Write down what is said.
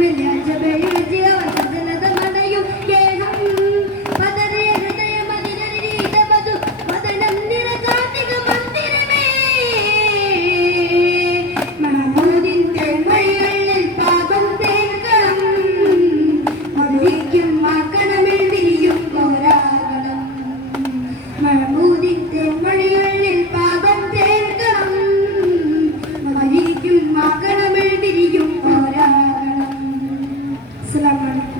melhor de abelha de ela. Salamat.